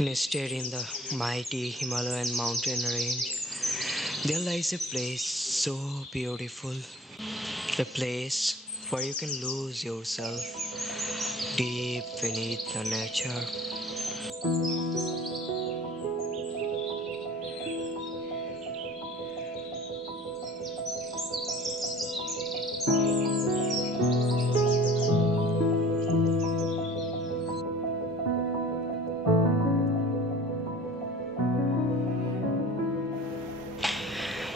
Nested in the mighty Himalayan mountain range, there lies a place so beautiful, a place where you can lose yourself deep beneath the nature.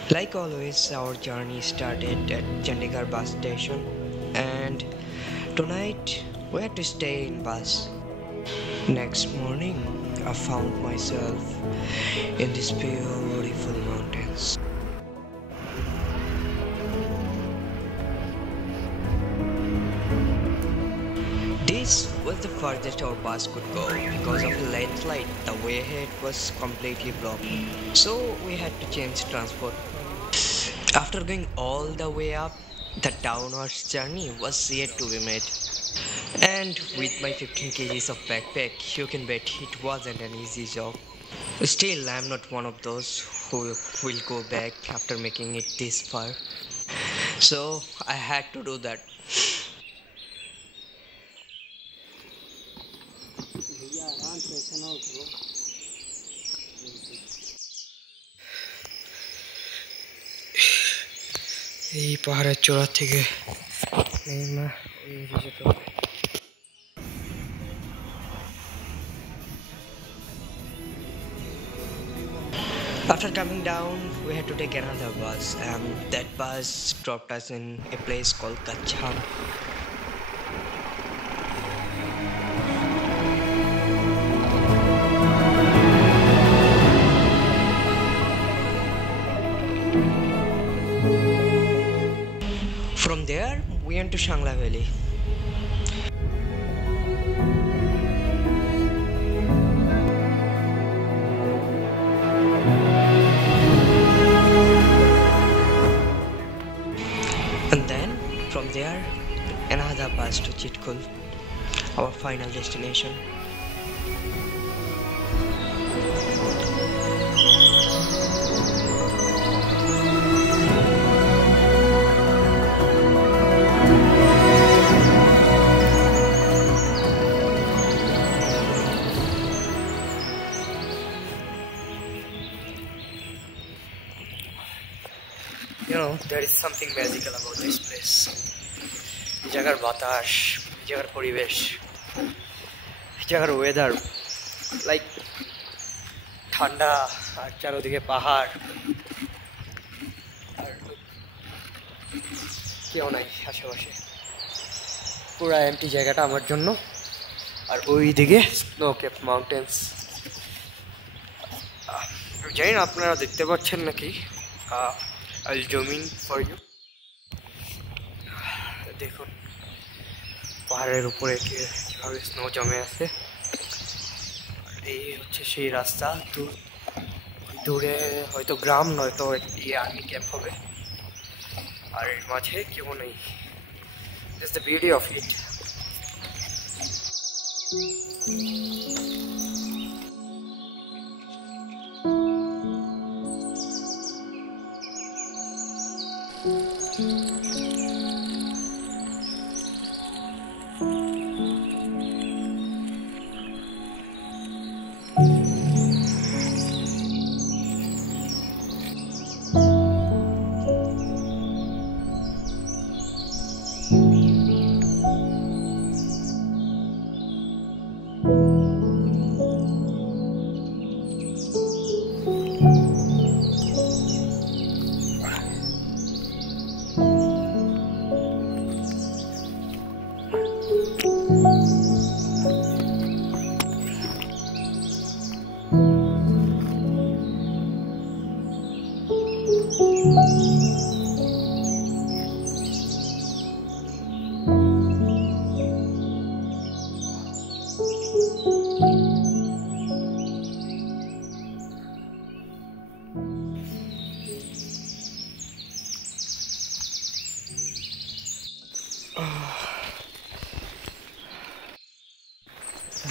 Like always, our journey started at Chandigarh bus station, and tonight we had to stay in bus. Next morning, I found myself in these beautiful mountains. This was the furthest our bus could go because of a landslide. The way ahead was completely blocked, so we had to change transport. After going all the way up, the downwards journey was yet to be made. And with my 15 kgs of backpack, you can bet it wasn't an easy job. Still, I'm not one of those who will go back after making it this far. So I had to do that. এই পাহাড়ের চূড়া থেকে After coming down, we had to take another bus, and that bus dropped us in a place called Kachan. From there, we went to Shangla Valley. And then, from there, another bus to Chitkul, our final destination. You know, there is something magical about this place. এই জায়গার বাতাস, এই জায়গার পরিবেশ, এই জায়গার weather like ঠান্ডা আর চারদিকে পাহাড় আর কেউ নাই আশেপাশে, পুরা এমটি জায়গাটা আমার জন্য। আর ওই দিকে স্নো কেপ মাউন্টেন্স, জানি না আপনারা দেখতে পাচ্ছেন নাকি, I'll zoom in for you. দেখুন পাহাড়ের উপরে কিভাবে স্নো জমে আছে। এই হচ্ছে সেই রাস্তা, দূরে হয়তো গ্রাম নয়তো আর্মি ক্যাম্প হবে, আর এর মাঝে কেউ নেই। That's the beauty of it.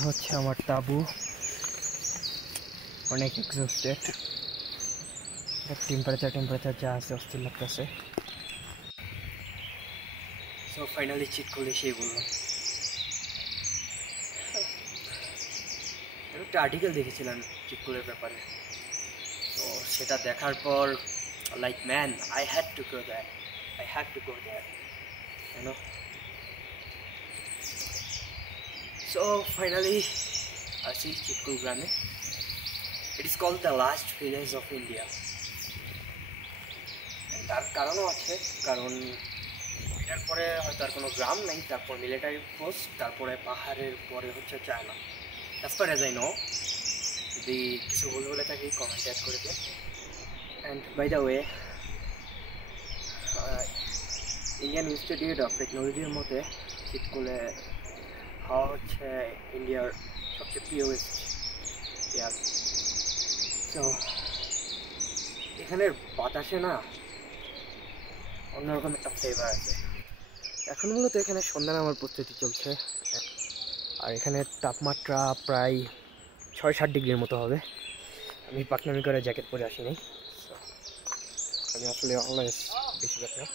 হচ্ছে আমার তাবু। অনেক এক্সস্টেড, টেম্পারেচার যা আছে অস্থির লাগতেছে। সো ফাইনালি চিট করলে সেই বললাম। একটা আর্টিকেল দেখেছিলাম চিট কোলের ব্যাপারে, তো সেটা দেখার পর like man I had to go that, you know. So finally আসি চিটকুল গ্রামে। It is called the last village of India. তার কারণও আছে, কারণ এটার পরে হয়তো আর কোনো গ্রাম নাই, তারপর মিলিটারি পোস্ট, তারপরে পাহাড়ের পরে হচ্ছে China, as far as I know. যদি কিছু ভুল বলে থাকি কমেন্ট অ্যাড করে দিন। And by the way, Indian Institute of টেকনোলজির মতে চিটকুলে হাওয়া হচ্ছে ইন্ডিয়ার সবচেয়ে পিওরেস্ট এয়ার। তো এখানের বাতাসে না অন্যরকম একটা ফ্লেভার আছে। এখন মূলত এখানে সন্ধ্যা নামার প্রস্তুতি চলছে, আর এখানে তাপমাত্রা প্রায় 6-7 ডিগ্রির মতো হবে। আমি পাকনামি করে জ্যাকেট পরে আসিনি, আমি আসলে অলওয়েজ বেশিরভাগ না।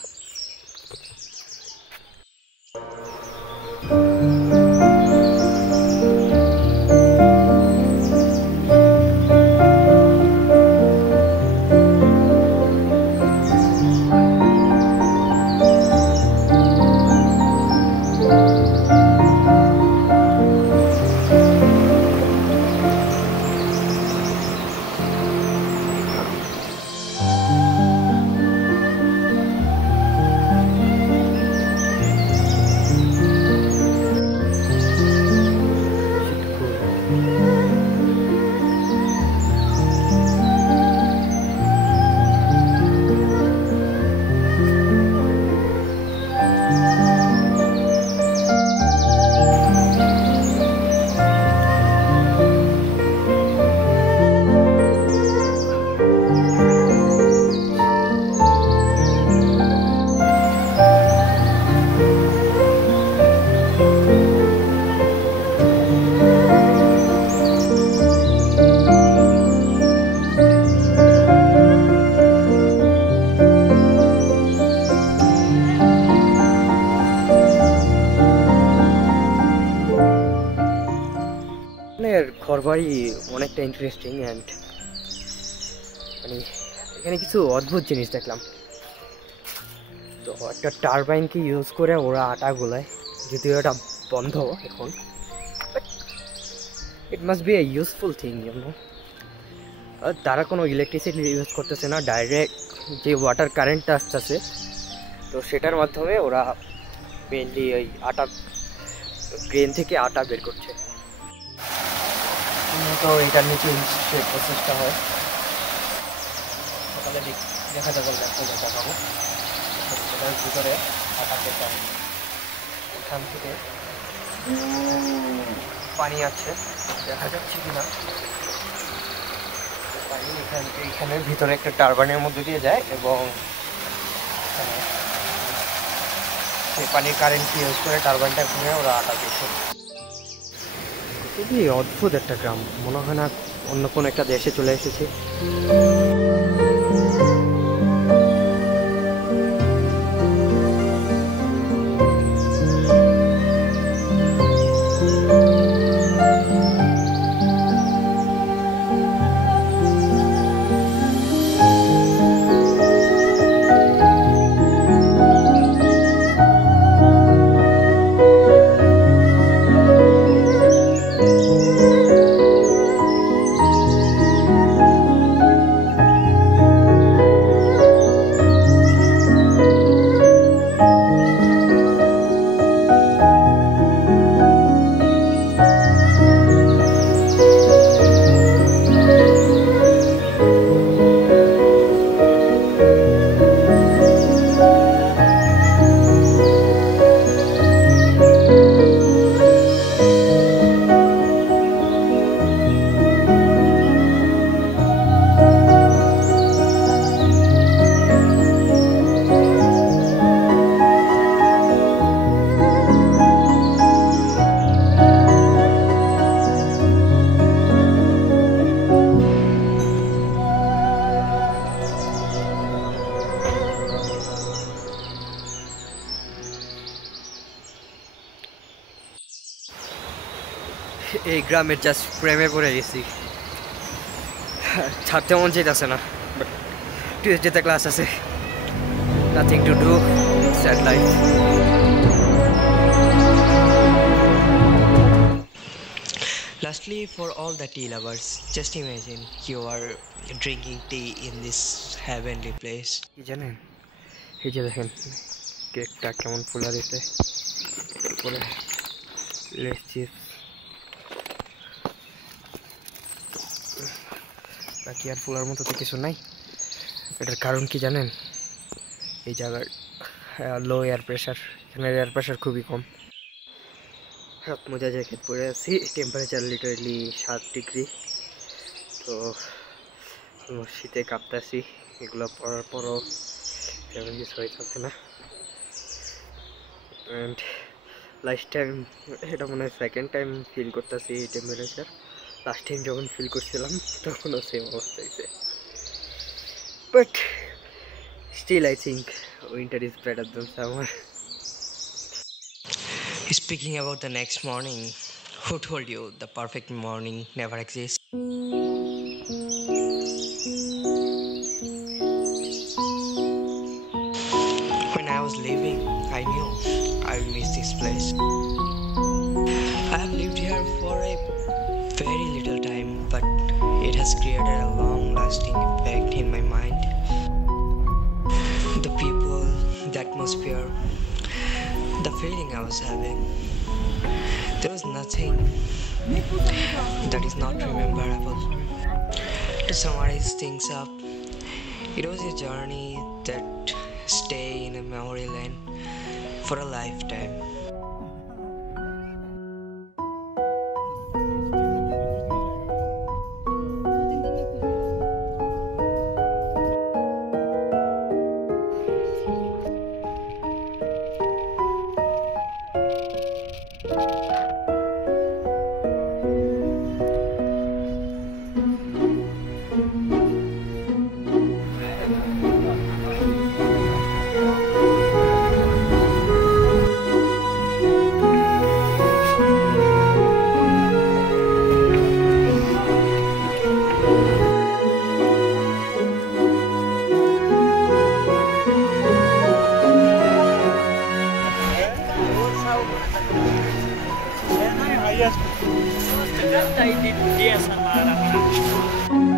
ঘরবাড়ি অনেকটা ইন্টারেস্টিং, অ্যান্ড মানে এখানে কিছু অদ্ভুত জিনিস দেখলাম। তো একটা টারবাইনকে ইউজ করে ওরা আটা গোলায়, যদিও এটা বন্ধ এখন, but it must be a useful thing, you know. তারা কোনো ইলেকট্রিসিটি ইউজ করতেছে না, ডাইরেক্ট যে ওয়াটার কারেন্টটা আসতেছে, তো সেটার মাধ্যমে ওরা মেনলি ওই আটা, গ্রেন থেকে আটা বের করছে। তো এটার নিচে প্রসেসটা হয়, সকালে দেখা যাবে, দেখাবো এটার ভিতরে আটাকে চাই, এখান থেকে পানি আছে, দেখা যাচ্ছে কিনা পানি, এখানে ভিতরে একটা টারবাইনের মধ্যে দিয়ে যায়, এবং সেই পানির কারেন্ট ইউজ করে টারবাইনটা ঘুরে ওরা আটা দিচ্ছে। খুবই অদ্ভুত একটা গ্রাম, মনে হয় না অন্য কোনো একটা দেশে চলে এসেছে। গ্রামের জাস্ট প্রেমে পড়ে গেছি, ছাড়তে মন চাইতেছে না, বাট টিউসডেতে ক্লাস আছে, nothing to do, sad life. Lastly, for all the tea lovers, just imagine you are drinking tea in this heavenly place. কি জানেন, এই যে দেখেন কেকটা কেমন ফুলা দিতে, তারপরে লেস চিপস, বাকি আর ফুলার মতো তো কিছু নাই। এটার কারণ কি জানেন, এই জায়গার লো এয়ার প্রেশার, এখানে এয়ার প্রেশার খুবই কম। হাত মোজা জ্যাকেট পরে আছি, টেম্পারেচার লিটারলি 7 ডিগ্রি, তো শীতে কাঁপতেছি, এগুলো পরার পরও তেমন কিছু হইতেছে না। অ্যান্ড লাস্ট টাইম, এটা মনে হয় সেকেন্ড টাইম ফিল করতেছি এই টেম্পারেচার। লাস্ট টাইম যখন ফিল করছিলাম তখনও সেম অবস্থা হয়েছে, but still I think winter is better than summer. Speaking about the next morning, who told you the perfect morning never exists? When I was leaving, I knew I would miss this place. I have lived here for a very little time, but it has created a long-lasting effect in my mind. The people, the atmosphere, the feeling I was having. There was nothing that is not rememberable. To summarize things up, it was a journey that stay in a memory lane for a lifetime. Dia sama anak-anak.